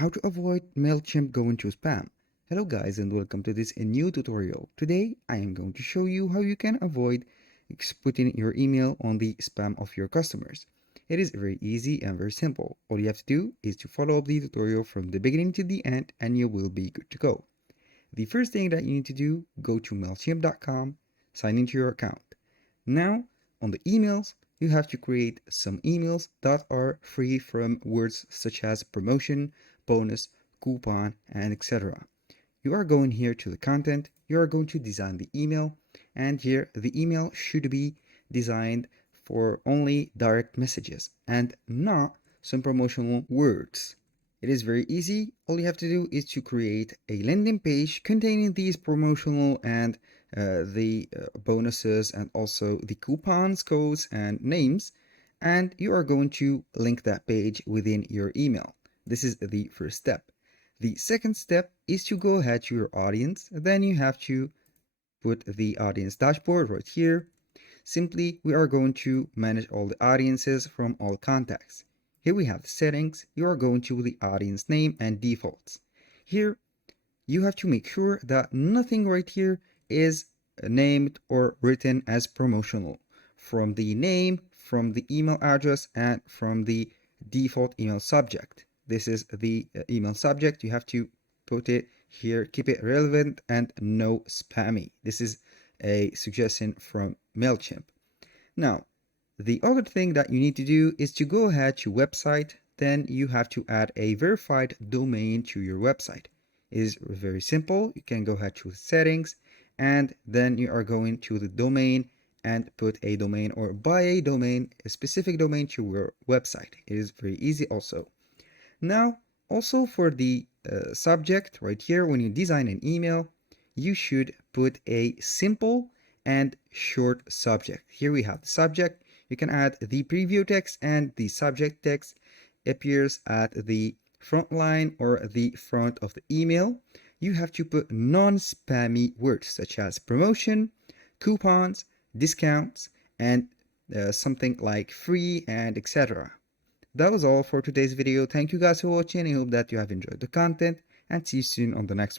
how to avoid Mailchimp going to spam. Hello guys and welcome to this new tutorial. Today I am going to show you how you can avoid putting your email on the spam of your customers. It is very easy and very simple. All you have to do is to follow up the tutorial from the beginning to the end and you will be good to go. The first thing that you need to do, go to Mailchimp.com, sign into your account. Now, on the emails, you have to create some emails that are free from words such as promotion, bonus, coupon, and etc. You are going here to the content, you are going to design the email, and here the email should be designed for only direct messages and not some promotional words. It is very easy. All you have to do is to create a landing page containing these promotional and the bonuses and also the coupons, codes, and names. And you are going to link that page within your email. This is the first step. The second step is to go ahead to your audience. Then you have to put the audience dashboard right here. Simply, we are going to manage all the audiences from all contacts. Here we have the settings. You are going to the audience name and defaults. Here, you have to make sure that nothing right here is named or written as promotional. From the name, from the email address, and from the default email subject. This is the email subject. You have to put it here, keep it relevant and no spammy. This is a suggestion from Mailchimp. Now, the other thing that you need to do is to go ahead to website. Then you have to add a verified domain to your website. It is very simple. You can go ahead to settings and then you are going to the domain and put a domain or buy a domain, a specific domain to your website. It is very easy also. Now, also for the subject right here, when you design an email, you should put a simple and short subject. Here we have the subject. You can add the preview text and the subject text appears at the front line or the front of the email. You have to put non-spammy words such as promotion, coupons, discounts, and something like free and etc. That was all for today's video. Thank you guys for watching. I hope that you have enjoyed the content and see you soon on the next one.